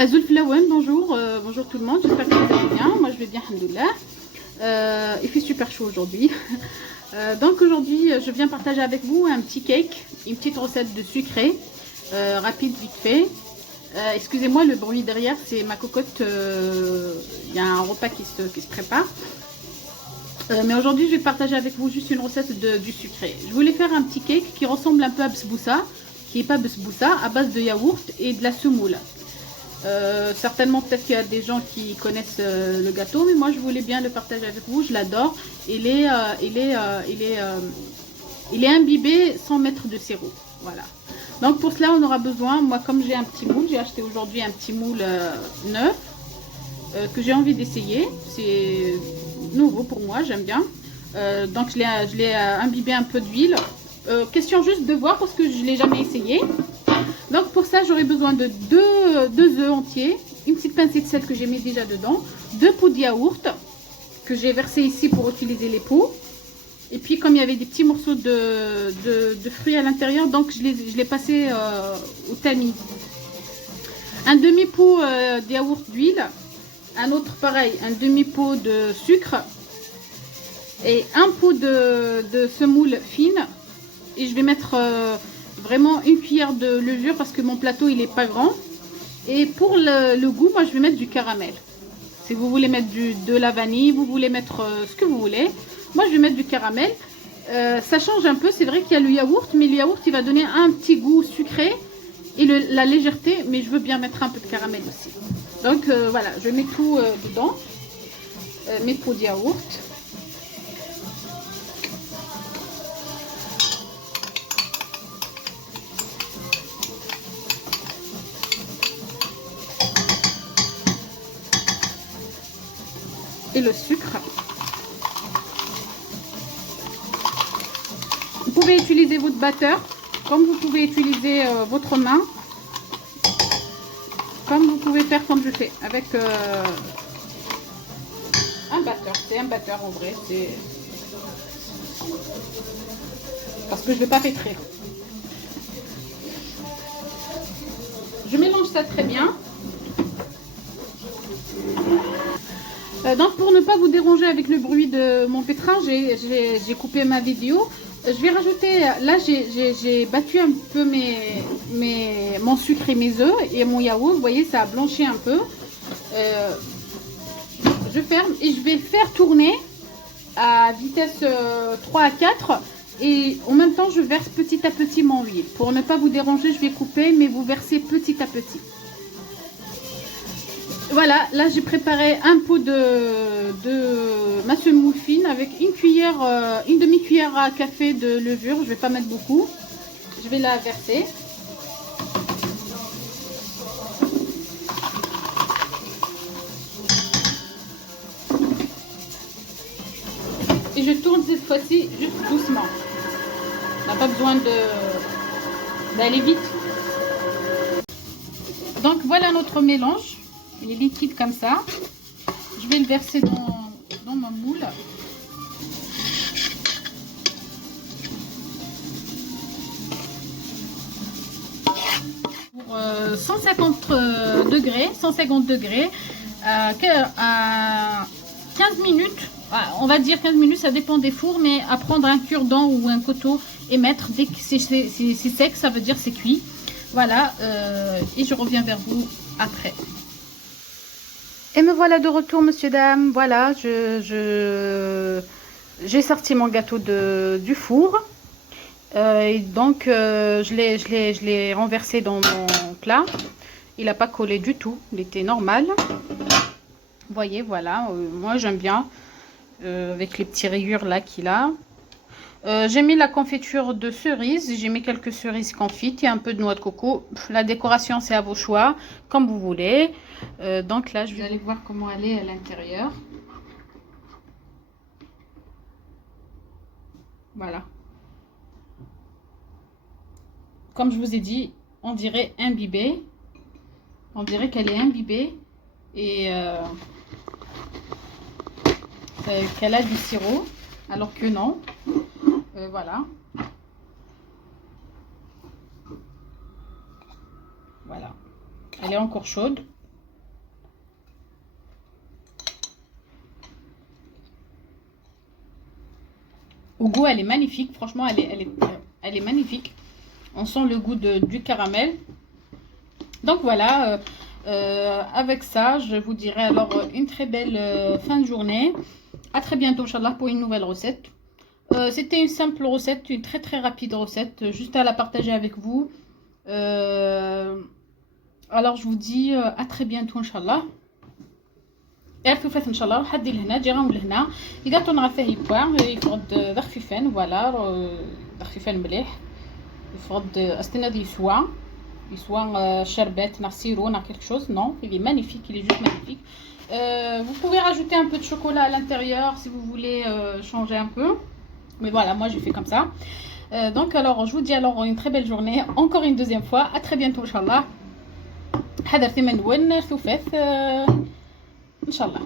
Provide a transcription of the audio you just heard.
Azul Flawen, bonjour, bonjour tout le monde, j'espère que vous allez bien. Moi je vais bien, alhamdoulilah. Il fait super chaud aujourd'hui. Donc aujourd'hui, je viens partager avec vous un petit cake, une petite recette de sucré, rapide, vite fait. Excusez-moi le bruit derrière, c'est ma cocotte, il y a un repas qui se prépare. Mais aujourd'hui, je vais partager avec vous juste une recette du sucré. Je voulais faire un petit cake qui ressemble un peu à besboussa, qui n'est pas besboussa, à base de yaourt et de la semoule. Certainement, peut-être qu'il y a des gens qui connaissent le gâteau, mais moi, je voulais bien le partager avec vous. Je l'adore. Il est imbibé sans mettre de sirop. Voilà. Donc, pour cela, on aura besoin, moi, comme j'ai un petit moule, j'ai acheté aujourd'hui un petit moule neuf que j'ai envie d'essayer. C'est nouveau pour moi, j'aime bien. Donc, je l'ai imbibé un peu d'huile. Question juste de voir parce que je ne l'ai jamais essayé. Donc pour ça, j'aurai besoin de deux œufs entiers, une petite pincée de sel que j'ai mis déjà dedans, 2 pots de yaourt que j'ai versé ici pour utiliser les pots. Et puis comme il y avait des petits morceaux de fruits à l'intérieur, donc je l'ai passé au tamis. Un demi-pot de yaourt d'huile, un autre pareil, un demi-pot de sucre et un pot de semoule fine. Et je vais mettre vraiment une cuillère de levure parce que mon plateau il est pas grand. Et pour le goût, moi je vais mettre du caramel. Si vous voulez mettre de la vanille, vous voulez mettre ce que vous voulez. Moi je vais mettre du caramel. Ça change un peu, c'est vrai qu'il y a le yaourt, mais le yaourt il va donner un petit goût sucré et la légèreté, mais je veux bien mettre un peu de caramel aussi. Donc voilà, je mets tout dedans, mes pots de yaourt. Et le sucre. Vous pouvez utiliser votre batteur comme vous pouvez utiliser votre main, comme vous pouvez faire comme je fais avec un batteur. C'est un batteur en vrai, c'est parce que je ne vais pas pétrir. Je mélange ça très bien. Donc pour ne pas vous déranger avec le bruit de mon pétrin, j'ai coupé ma vidéo. Je vais rajouter, là j'ai battu un peu mon sucre et mes œufs et mon yaourt. Vous voyez, ça a blanchi un peu. Je ferme et je vais faire tourner à vitesse 3 à 4. Et en même temps, je verse petit à petit mon huile. Pour ne pas vous déranger, je vais couper, mais vous versez petit à petit. Voilà, là j'ai préparé un pot de ma semoule fine avec une cuillère, une demi-cuillère à café de levure. Je vais pas mettre beaucoup. Je vais la verser. Et je tourne cette fois-ci juste doucement. On n'a pas besoin d'aller vite. Donc voilà notre mélange. Il est liquide comme ça. Je vais le verser dans ma moule. Pour 150 degrés à 15 minutes. On va dire 15 minutes, ça dépend des fours, mais à prendre un cure-dent ou un couteau et mettre dès que c'est sec, ça veut dire c'est cuit. Voilà, et je reviens vers vous après. Et me voilà de retour, monsieur, dame. Voilà, j'ai sorti mon gâteau du four. Et donc, je l'ai renversé dans mon plat. Il n'a pas collé du tout. Il était normal. Vous voyez, voilà. Moi, j'aime bien. Avec les petits rayures là qu'il a. J'ai mis la confiture de cerises. J'ai mis quelques cerises confites et un peu de noix de coco. La décoration, c'est à vos choix, comme vous voulez. Donc là, je vais aller voir comment elle est à l'intérieur. Voilà. Comme je vous ai dit, on dirait imbibée. On dirait qu'elle est imbibée et qu'elle a du sirop, alors que non. Voilà. Voilà. Elle est encore chaude. Au goût, elle est magnifique. Franchement, elle est magnifique. On sent le goût du caramel. Donc voilà, avec ça, je vous dirai alors une très belle fin de journée. À très bientôt, Inch'Allah, pour une nouvelle recette. C'était une simple recette, une très rapide recette, juste à la partager avec vous. Alors je vous dis à très bientôt, Inch'Allah. الفوفات ان شاء الله حدي لهنا تجي راهم لهنا اذا طون فيه يبوع يفرض ذا خفيفان فوالا ذا خفيفان مليح يفرض استنى دي يسوا شربات نا سيرو نا quelque chose non il est magnifique, il est juste magnifique. Vous pouvez rajouter un peu de chocolat à l'intérieur si vous voulez changer un peu, mais voilà, moi j'ai fait comme ça. Donc alors je vous dis alors une très belle journée encore une deuxième fois. À très bientôt inchallah. هذا ثمن ون ثوفات ان شاء الله.